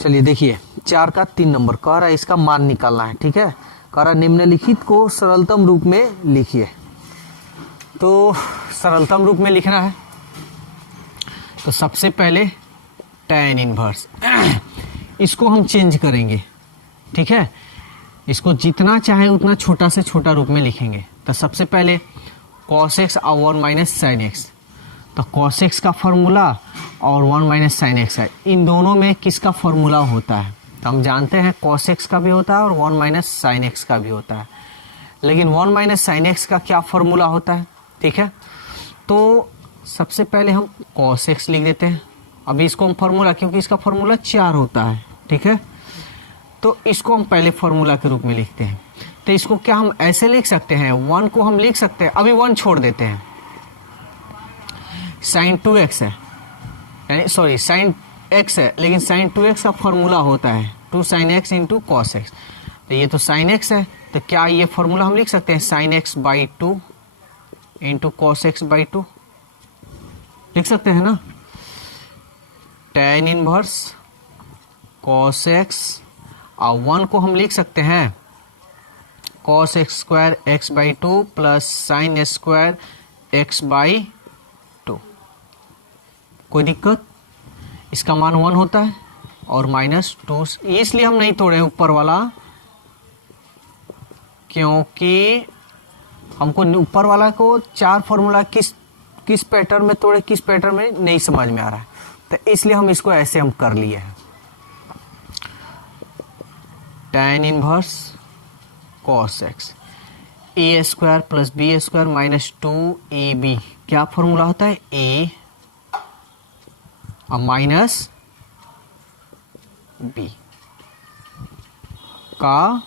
चलिए देखिए 4 का 3 नंबर कह रहा है इसका मान निकालना है। ठीक है, कह रहा निम्नलिखित को सरलतम रूप में लिखिए। तो सरलतम रूप में लिखना है तो सबसे पहले tan इनवर्स इसको हम चेंज करेंगे। ठीक है, इसको जितना चाहे उतना छोटा से छोटा रूप में लिखेंगे। तो सबसे पहले cos x और 1 माइनस साइन एक्स, तो cos x का फॉर्मूला और 1 माइनस साइन एक्स है, इन दोनों में किसका फॉर्मूला होता है? तो हम जानते हैं cos x का भी होता है और 1 माइनस साइन एक्स का भी होता है, लेकिन 1 माइनस साइन एक्स का क्या फॉर्मूला होता है? ठीक है, तो सबसे पहले हम cos x लिख देते हैं। अभी इसको हम फॉर्मूला, क्योंकि इसका फॉर्मूला 4 होता है। ठीक है, तो इसको हम पहले फॉर्मूला के रूप में लिखते हैं। तो इसको क्या हम ऐसे लिख सकते हैं, 1 को हम लिख सकते हैं, अभी 1 छोड़ देते हैं, साइन 2x है, यानी सॉरी साइन x है, लेकिन साइन 2x का फॉर्मूला होता है 2 sine x into cos x. तो ये तो साइन x है, तो क्या ये फॉर्मूला हम लिख सकते हैं sine x by 2 into cos x by 2, लिख सकते हैं ना। tan इनवर्स cos x और 1 को हम लिख सकते हैं cos x square x by 2 plus sine square x by 2। कोई दिक्कत? इसका मान 1 होता है और माइनस 2, इसलिए हम नहीं तोड़े ऊपर वाला, क्योंकि हमको ऊपर वाला को 4 फॉर्मूला किस पैटर्न में तोड़े किस पैटर्न में नहीं समझ में आ रहा है, तो इसलिए हम इसको ऐसे हम कर लिए हैं। tan inverse cos x a square plus B square minus 2ab, क्या फॉर्मूला होता है? a और माइनस b का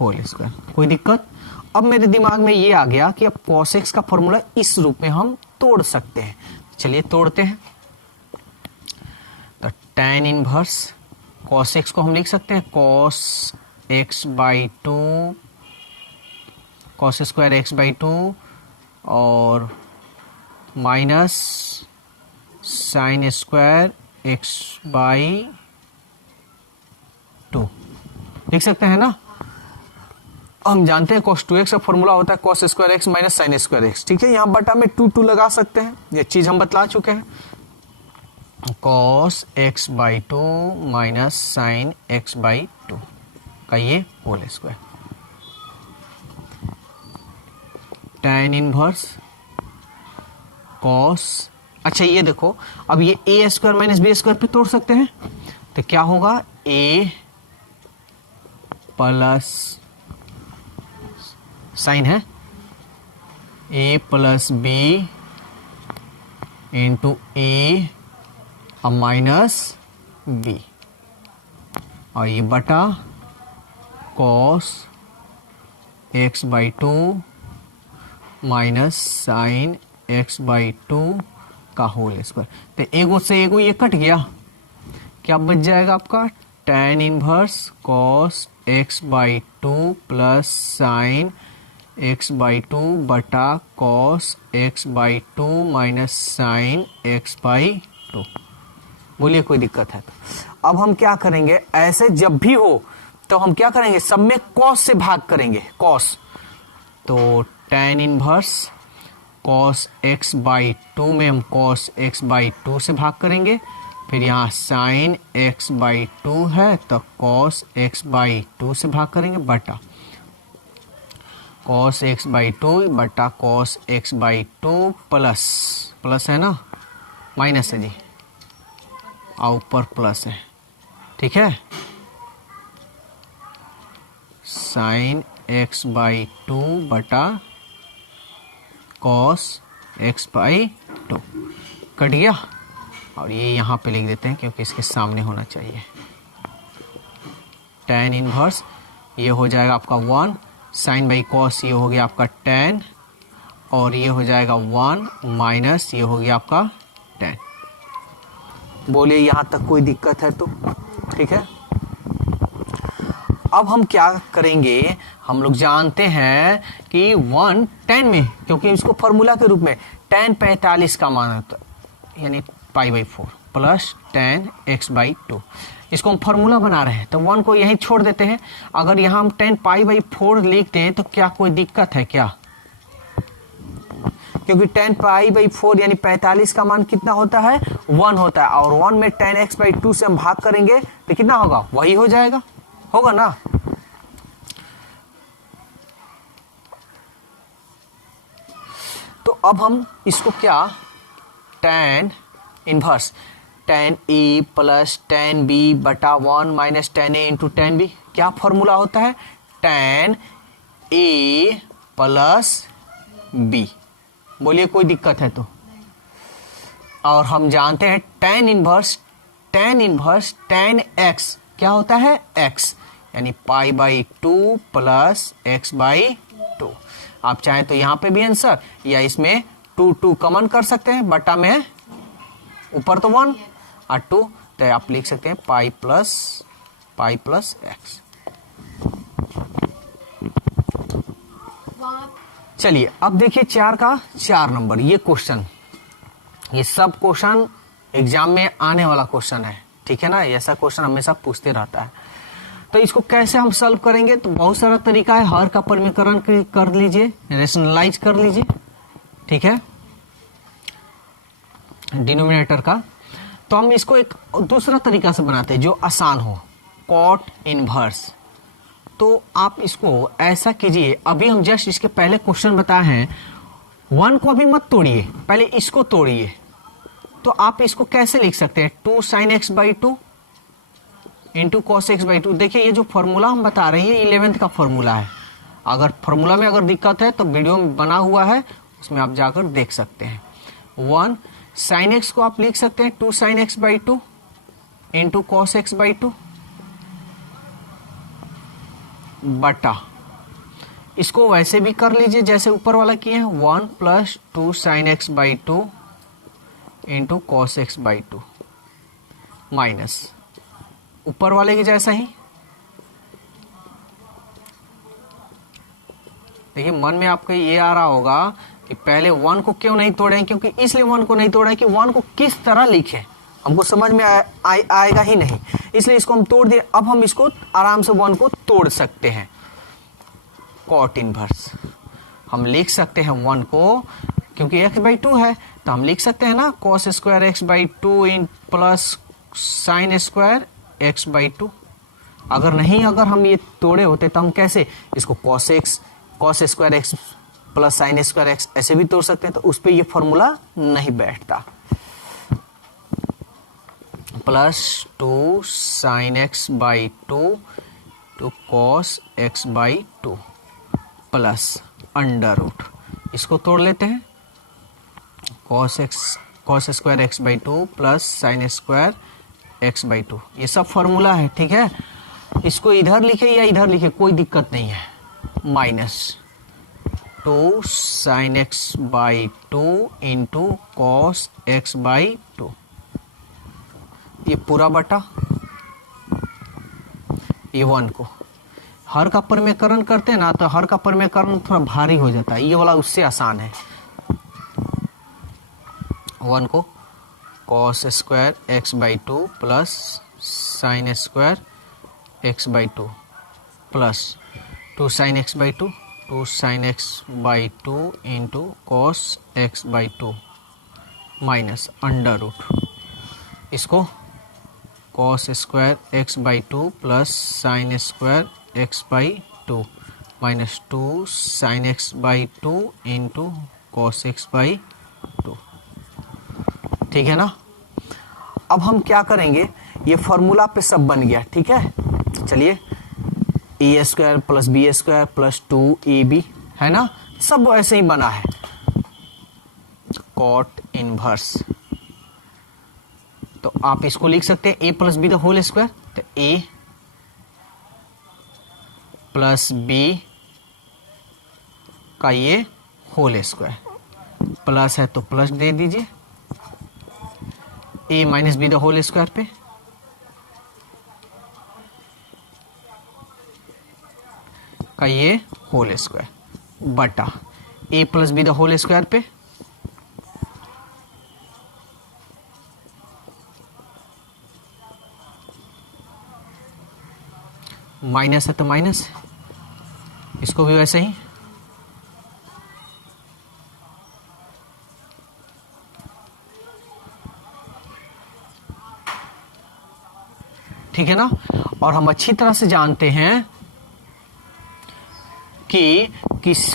होल स्क्वायर। कोई दिक्कत? अब मेरे दिमाग में ये आ गया कि अब cos x का फॉर्मूला इस रूप में हम तोड़ सकते हैं। चलिए तोड़ते हैं। तो tan इनवर्स cos x को हम लिख सकते हैं cos x by 2 cos square x by 2 और minus sine square x by 2, लिख सकते हैं ना। हम जानते हैं cos 2x का फॉर्मूला होता है cos square x minus sine square x। ठीक है, यहाँ बटा में 2 लगा सकते हैं, ये चीज हम बतला चुके हैं। cos x by 2 minus sine x by 2 का ये whole square. tan inverse cos, अच्छा ये देखो, अब ये a square minus b square पे तोड़ सकते हैं, तो क्या होगा a प्लस साइन है a plus b into a और माइनस b, और ये बटा cos x by 2 minus sine x by 2 का होल स्क्वायर। तो एगो से एगो ये कट गया, क्या बच जाएगा आपका? tan inverse cos x by 2 plus sine x by 2 बटा cos x by 2 minus sine x by 2। बोलिए कोई दिक्कत है? तो अब हम क्या करेंगे, ऐसे जब भी हो तो हम क्या करेंगे, सब में cos से भाग करेंगे, cos। तो tan inverse cos x by 2 में हम cos x बाई 2 से भाग करेंगे, फिर यहाँ साइन x बाई 2 है तो cos x बाई 2 से भाग करेंगे, बटा cos x बाई 2 बटा cos x बाई 2 प्लस है ना, माइनस है जी, और ऊपर प्लस है। ठीक है, साइन x बाई 2 बटा cos x बाई 2 कट गया, और ये यहाँ पे लिख देते हैं क्योंकि इसके सामने होना चाहिए। tan इनवर्स ये हो जाएगा आपका 1, साइन बाई cos ये हो गया आपका tan, और ये हो जाएगा 1 माइनस ये हो गया आपका tan। बोलिए यहाँ तक कोई दिक्कत है? तो ठीक है, अब हम क्या करेंगे, हम लोग जानते हैं कि 1 tan में, क्योंकि इसको फॉर्मूला के रूप में tan 45 का मान होता है, यानी pi by 4। Plus ten x by two. इसको हम फॉर्मूला बना रहे हैं तो 1 को यहीं छोड़ देते हैं। अगर यहाँ हम 10 पाई बाई 4 लिखते हैं तो क्या कोई दिक्कत है क्या? क्योंकि 10 पाई बाई 4 यानी 45 का मान कितना होता है? 1 होता है, और 1 में 10 एक्स बाई 2 से हम भाग करेंगे तो कितना होगा? वही हो जाएगा, होगा ना। तो अब हम इसको क्या, tan inverse tan a plus tan b बटा 1 minus tan a into tan b, क्या फॉर्मूला होता है? tan a plus b। बोलिए कोई दिक्कत है तो? और हम जानते हैं tan इनवर्स tan x क्या होता है? x, यानी pi by 2 plus x by 2। आप चाहें तो यहां पे भी आंसर, या इसमें 2 कॉमन कर सकते हैं, बटा में ऊपर तो 1 और 2, तो आप लिख सकते हैं पाई प्लस एक्स। चलिए अब देखिए 4 का 4 नंबर, ये क्वेश्चन, ये सब क्वेश्चन एग्जाम में आने वाला क्वेश्चन है, ठीक है ना। ऐसा क्वेश्चन हमेशा पूछते रहता है। तो इसको कैसे हम सॉल्व करेंगे? तो बहुत सारा तरीका है। हर का परिमीकरण कर लीजिए, रेशनलाइज कर लीजिए, ठीक है, डिनोमिनेटर का। तो हम इसको एक दूसरा तरीका से बनाते हैं जो आसान हो, कॉट इनवर्स। तो आप इसको ऐसा कीजिए, अभी हम जस्ट इसके पहले क्वेश्चन बताए हैं, 1 को अभी मत तोड़िए, पहले इसको तोड़िए। तो आप इसको कैसे लिख सकते हैं? 2 sine x by 2 into cos x by 2। देखिए ये जो फॉर्मूला हम बता रहे हैं 11th का फॉर्मूला है। अगर फॉर्मूला में अगर दिक्कत है तो वीडियो में बना हुआ है, उसमें आप जाकर देख सकते हैं। 1 साइन एक्स को आप लिख सकते हैं 2 sine x by 2 into cos x by 2 बटा, इसको वैसे भी कर लीजिए जैसे ऊपर वाला किए हैं, 1 plus 2 sine x by 2 into cos x by 2 minus ऊपर वाले के जैसा ही। देखिए मन में आपको ये आ रहा होगा कि पहले 1 को क्यों नहीं तोड़े, क्योंकि इसलिए 1 को नहीं तोड़े कि 1 को किस तरह लिखे हमको समझ में आएगा ही नहीं, इसलिए इसको हम तोड़ दिए। अब हम इसको आराम से 1 को तोड़ सकते हैं। कॉट इनवर्स हम लिख सकते हैं 1 को, क्योंकि x बाई 2 है तो हम लिख सकते हैं ना cos square x by 2 in plus sine square x by 2। अगर हम ये तोड़े होते तो हम कैसे इसको cos square x plus sine square x ऐसे भी तोड़ सकते हैं, तो उस पर ये फॉर्मूला नहीं बैठता। Plus 2 sine x by 2 to cos x by 2 plus under root, इसको तोड़ लेते हैं, cos square x by 2 plus sine square x by 2। ये सब फॉर्मूला है, ठीक है। इसको इधर लिखे या इधर लिखे कोई दिक्कत नहीं है। Minus 2 sine x by 2 into cos x by 2, ये पूरा बटा ये 1 को हर का परिमेयकरण करते हैं ना, तो हर का परिमेयकरण थोड़ा भारी हो जाता है, ये वाला उससे आसान है। 1 को cos square x by 2 plus sine square x by 2 plus 2 sine x by 2 sine x by 2 into cos x by 2 minus under root, इसको cos square x by 2 plus sine square x by 2 minus 2 sine x by 2 into cos x by 2, ठीक है ना। अब हम क्या करेंगे, ये formula पे सब बन गया, ठीक है। चलिए A square plus B square plus 2ab है ना, सब ऐसे ही बना है। कॉट इनवर्स, तो आप इसको लिख सकते हैं A plus B the whole square, तो ए प्लस बी का ये होल स्क्वायर, प्लस है तो प्लस दे दीजिए, A minus B the whole square पे का ये होल स्क्वायर बटा A plus B the whole square पे माइनस है तो माइनस, इसको भी वैसे ही। ठीक है ना। और हम अच्छी तरह से जानते हैं कि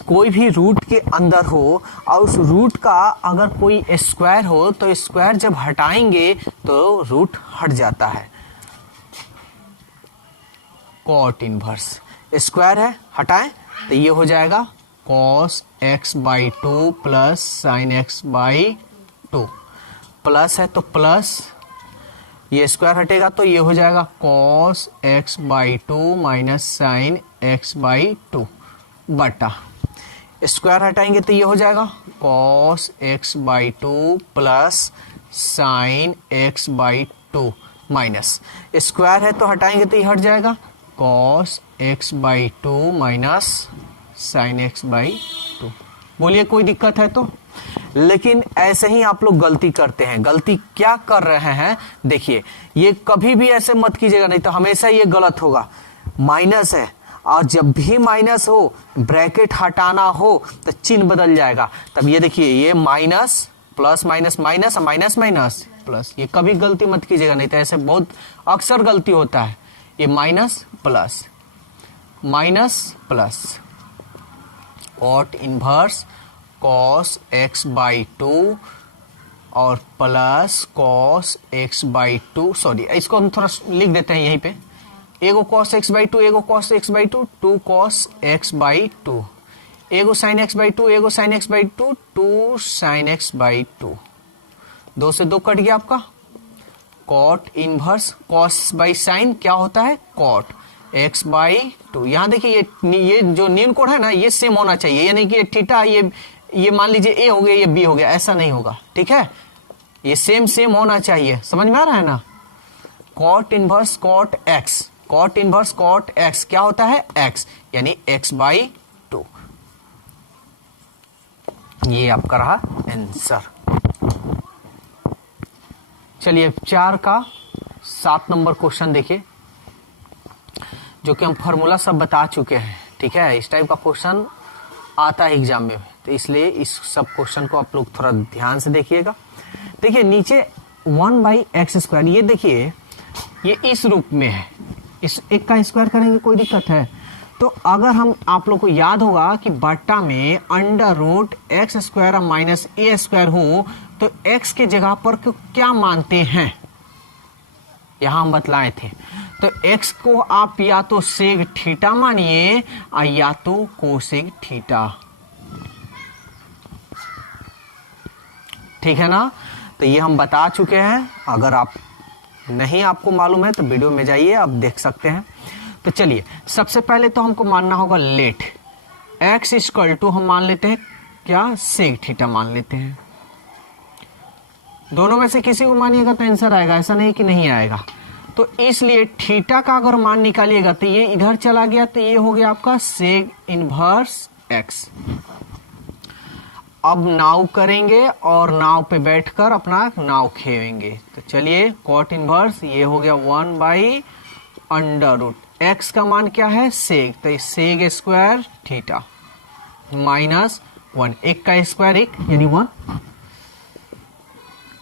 कोई भी रूट के अंदर हो और उस रूट का अगर कोई स्क्वायर हो तो स्क्वायर जब हटाएंगे तो रूट हट जाता है। कॉट इनवर्स स्क्वायर है, हटाएं तो ये हो जाएगा cos x by 2 plus sine x by 2, plus है तो प्लस, ये स्क्वायर हटेगा तो ये हो जाएगा cos x by 2 minus sine x by 2 बटा, स्क्वायर हटाएंगे तो ये हो जाएगा cos x by 2 plus sine x by 2 minus, square है तो हटाएंगे तो ये हट जाएगा cos x by 2 minus sine x by 2। बोलिए कोई दिक्कत है तो? लेकिन ऐसे ही आप लोग गलती करते हैं। गलती क्या कर रहे हैं देखिए, ये कभी भी ऐसे मत कीजिएगा, नहीं तो हमेशा ये गलत होगा। माइनस है और जब भी माइनस हो, ब्रैकेट हटाना हो तो चिन्ह बदल जाएगा। तब ये देखिए, ये minus plus minus minus minus minus plus, ये कभी गलती मत कीजिएगा, नहीं तो ऐसे बहुत अक्सर गलती होता है। ये minus plus plus cot inverse cos x by 2 और plus cos x by 2, sorry इसको हम थोड़ा लिख देते हैं यहीं पे, एगो cos x बाई 2 एगो cos x by 2, 2 cos x by 2, एगो sin x बाई 2 एगो sin x by 2, 2 sin x by 2, 2 से 2 कट गया आपका। Cot inverse cos by sin क्या होता है कॉट x बाई 2। यहाँ देखिए ये जो न्यून कोड है ना, ये सेम होना चाहिए, यानी कि ये थीटा ये मान लीजिए a हो गया, ये b हो गया, ऐसा नहीं होगा। ठीक है, ये सेम होना चाहिए। समझ में आ रहा है ना। Cot inverse cot x, cot inverse cot x क्या होता है x, यानी x बाई 2। ये आपका रहा आंसर। चलिए 4 का 7 नंबर क्वेश्चन देखिए, जो कि हम फॉर्मूला सब बता चुके हैं। ठीक है, इस टाइप का क्वेश्चन आता है एग्जाम में, तो इसलिए इस सब क्वेश्चन को आप लोग थोड़ा ध्यान से देखिएगा। देखिए नीचे 1/x², ये देखिए ये इस रूप में है, इस एक का स्क्वायर करेंगे कोई दिक्कत है? तो अगर हम आप लोग को याद होगा कि बट्टा में under root x² minus a² हो तो x के जगह पर क्या मानते हैं, यहां हम बतलाए थे। तो x को आप या तो सेग थीटा मानिए और या तो कोसेग थीटा। ठीक है ना। तो ये हम बता चुके हैं, अगर आप नहीं आपको मालूम है तो वीडियो में जाइए, आप देख सकते हैं। तो चलिए सबसे पहले तो हमको मानना होगा लेट x इक्वल टू, हम मान लेते हैं क्या, सेग थीटा मान लेते हैं। दोनों में से किसी को मानिएगा तो आंसर आएगा, ऐसा नहीं कि नहीं आएगा। तो इसलिए थीटा का अगर मान निकालिएगा तो ये इधर चला गया, तो ये हो गया आपका सेग इनवर्स x। अब नाव करेंगे और नाव पे बैठकर अपना नाव खेवेंगे। तो चलिए कॉट इनवर्स ये हो गया 1/√, x का मान क्या है सेग, तो सेग स्क्वायर थीटा माइनस 1, एक का स्क्वायर एक यानी 1,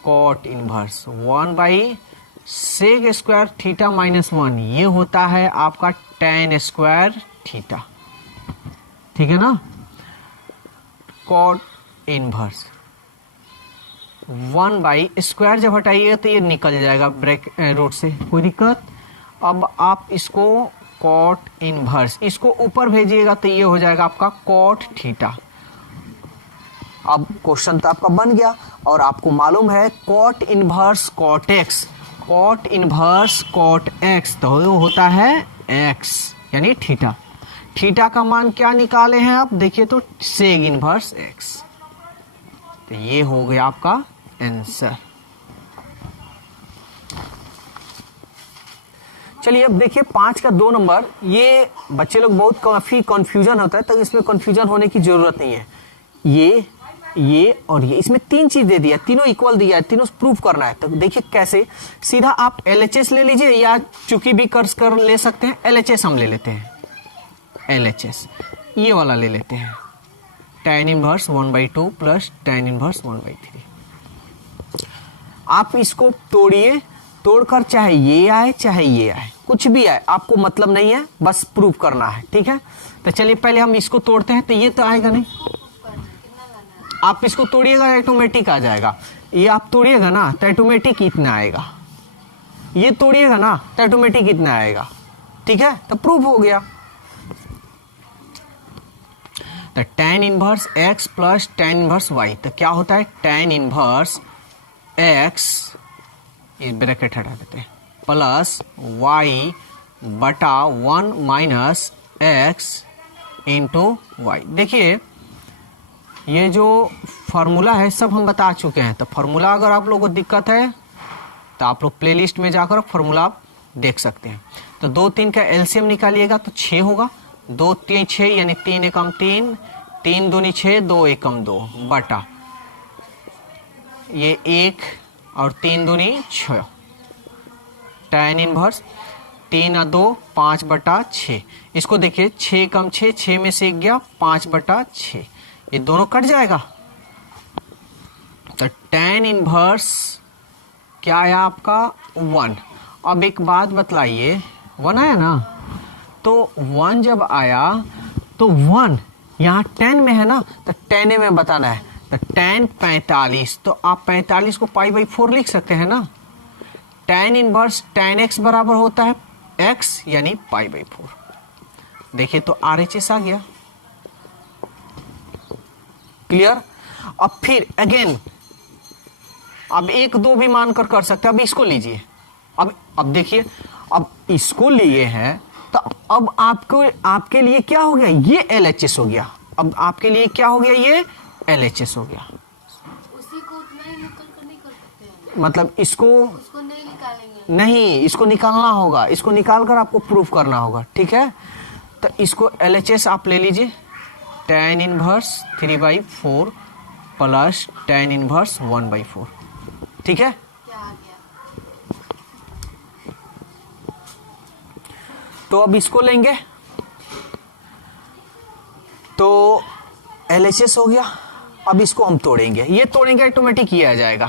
कॉट इनवर्स 1/सेग² थीटा माइनस 1, ये होता है आपका tan स्क्वायर थीटा। ठीक है ना। कॉट इनवर्स 1/स्क्वायर जब हटाइएगा तो ये निकल जाएगा ब्रैक रूट से, कोई दिक्कत। अब आप इसको कॉट इनवर्स इसको ऊपर भेजिएगा तो ये हो जाएगा आपका कॉट थीटा। अब क्वेश्चन तो आपका बन गया, और आपको मालूम है cot inverse cot x, cot inverse cot x तो वो होता है x यानी थीटा। थीटा का मान क्या निकाले हैं आप देखिए तो सेग इनवर्स x, तो ये हो गया आपका आंसर। चलिए अब देखिए 5 का 2 नंबर, ये बच्चे लोग बहुत काफी कंफ्यूजन होता है, तो इसमें कंफ्यूजन होने की जरूरत नहीं है। ये ये और ये, इसमें तीन चीज दे दिया, तीनों इक्वल दिया है, तीनों प्रूव करना है। तो देखिए कैसे, सीधा आप LHS ले लीजिए या चूंकि भी कर्ज कर ले सकते हैं। LHS हम ले लेते हैं, LHS ये वाला ले लेते हैं, tan inverse 1/2 plus tan inverse 1/3। आप इसको तोड़िए, तोड़कर चाहे ये आए चाहे ये आए, कुछ भी आए आपको मतलब नहीं है, बस प्रूव करना है, ठीक है। तो चलिए पहले हम इसको तोड़ते हैं। तो ये तो आएगा नहीं, आप इसको तोड़िएगा ऑटोमेटिक आ जाएगा। ये आप तोड़िएगा ना तो ऑटोमेटिक इतना आएगा, ये तोड़िएगा ना तो ऑटोमेटिक इतना आएगा, ठीक है। तो प्रूव हो गया। तो tan inverse x plus tan inverse y, तो क्या होता है tan इनवर्स x, ये ब्रैकेट हटा देते हैं, प्लस y बटा 1 माइनस x इंटू वाई। देखिए ये जो फार्मूला है सब हम बता चुके हैं। तो फार्मूला अगर आप लोगों को दिक्कत है तो आप लोग प्लेलिस्ट में जाकर फार्मूला आप देख सकते हैं। तो 2 3 का एलसीएम निकालिएगा तो 6 होगा, 2 3 6 यानी 3 एकम 3, 3 दूनी 6, 2 एकम 2 बटा ये 1 और 3 दूनी 6, tan इनवर्स 3 और 2 5 बटा 6। इसको देखिए 6 कम 6, 6 में से 1 गया 5 बटा 6, ये दोनों कट जाएगा। तो tan इनवर्स क्या आया आपका 1। अब एक बात बतलाइए, 1 आया ना, तो 1 जब आया तो 1 यहाँ 10 में है ना, तो 10 में बताना है। तो tan 45, तो आप 45 को π/4 लिख सकते हैं ना। tan इनवर्स tan x बराबर होता है x यानी π/4। देखिए तो RHS आ गया, क्लियर। अब फिर अगेन, अब 1 2 भी मानकर कर सकते हैं। अब इसको लीजिए, अब देखिए, अब इसको लिए हैं तो अब आपको, आपके लिए क्या हो गया, ये LHS हो गया। अब आपके लिए क्या हो गया, ये LHS हो गया। उसी को उतना ही निकल कर नहीं कर सकते हैं, मतलब इसको नहीं निकालेंगे, नहीं, इसको निकालना होगा, इसको निकाल कर आपको प्रूफ करना होगा, ठीक है। तो इसको LHS आप ले लीजिए, tan inverse 3/4 plus tan inverse 1/4, ठीक है। क्या आ गया? तो अब इसको लेंगे तो LHS हो गया। अब इसको हम तोड़ेंगे, ये तोड़ेंगे ऑटोमेटिक ये आ जाएगा।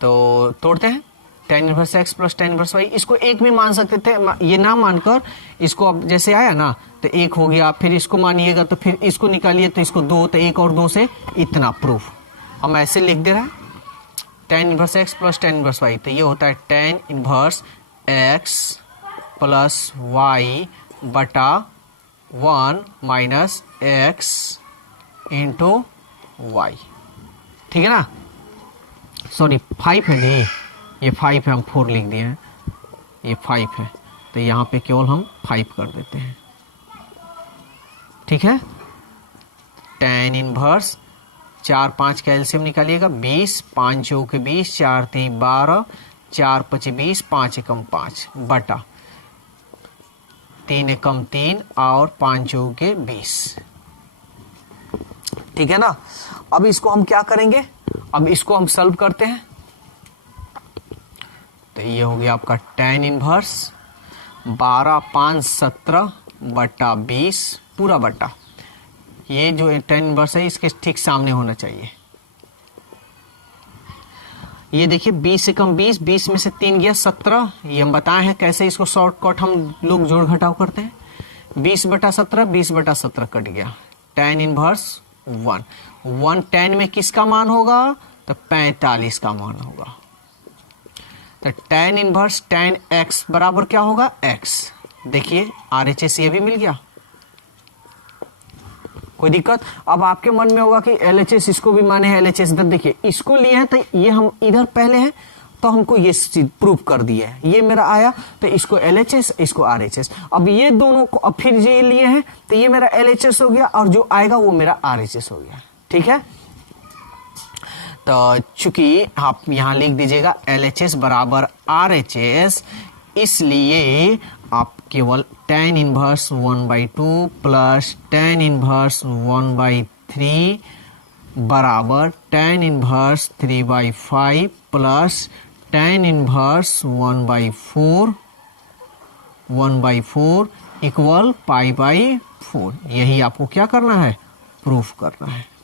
तो तोड़ते हैं, tan inverse x plus tan inverse y। इसको एक भी मान सकते थे, ये ना मानकर इसको अब जैसे आया ना तो 1 हो गया, फिर इसको मानिएगा तो फिर इसको निकालिए तो इसको 2, तो 1 और 2 से इतना प्रूफ हम ऐसे लिख दे रहे हैं, tan inverse x plus tan inverse y। तो ये होता है tan inverse x plus y बटा 1 माइनस x इंटू y, ठीक है ना। सॉरी 5 है जी, ये 5 है, हम 4 लिख दिए हैं, ये 5 है, तो यहाँ पे केवल हम 5 कर देते हैं, ठीक है। tan इनवर्स 4 5 का एलसीएम निकालिएगा, 20, 5 चौके 20, 4 3 12, 4 5 20, 5 एकम 5 बटा 3 एकम 3 और 5 चौके 20, ठीक है ना। अब इसको हम क्या करेंगे, अब इसको हम सॉल्व करते हैं। तो ये हो गया आपका tan इनवर्स 12 5 17 बटा 20 पूरा बटा, ये जो tan इनवर्स है इसके ठीक सामने होना चाहिए। ये देखिए 20 एकम 20, 20 में से 3 गया 17। ये हम बताए हैं कैसे इसको शॉर्टकट हम लोग जोड़ घटाव करते हैं। 20 बटा 17, 20 बटा 17 कट गया, tan इनवर्स 1 tan में किसका मान होगा, तो 45 का मान होगा। तो tan इनवर्स tan x बराबर क्या होगा, x। देखिए RHS ये भी मिल गया, कोई दिक्कत। अब आपके मन में होगा कि LHS इसको भी माने हैं, LHS इधर देखिए इसको लिए हैं तो ये हम इधर पहले हैं तो हमको ये चीज प्रूफ कर दिया है, ये मेरा आया तो इसको LHS इसको RHS। अब ये दोनों को अब फिर ये लिए हैं तो ये मेरा LHS हो गया और जो आएगा वो मेरा RHS हो गया, ठीक है। तो चूंकि आप यहां लिख दीजिएगा LHS बराबर RHS, इसलिए आप केवल tan inverse 1/2 plus tan inverse 1/3 बराबर tan inverse 3/5 plus tan inverse 1/4 equal π/4। यही आपको क्या करना है, प्रूफ करना है।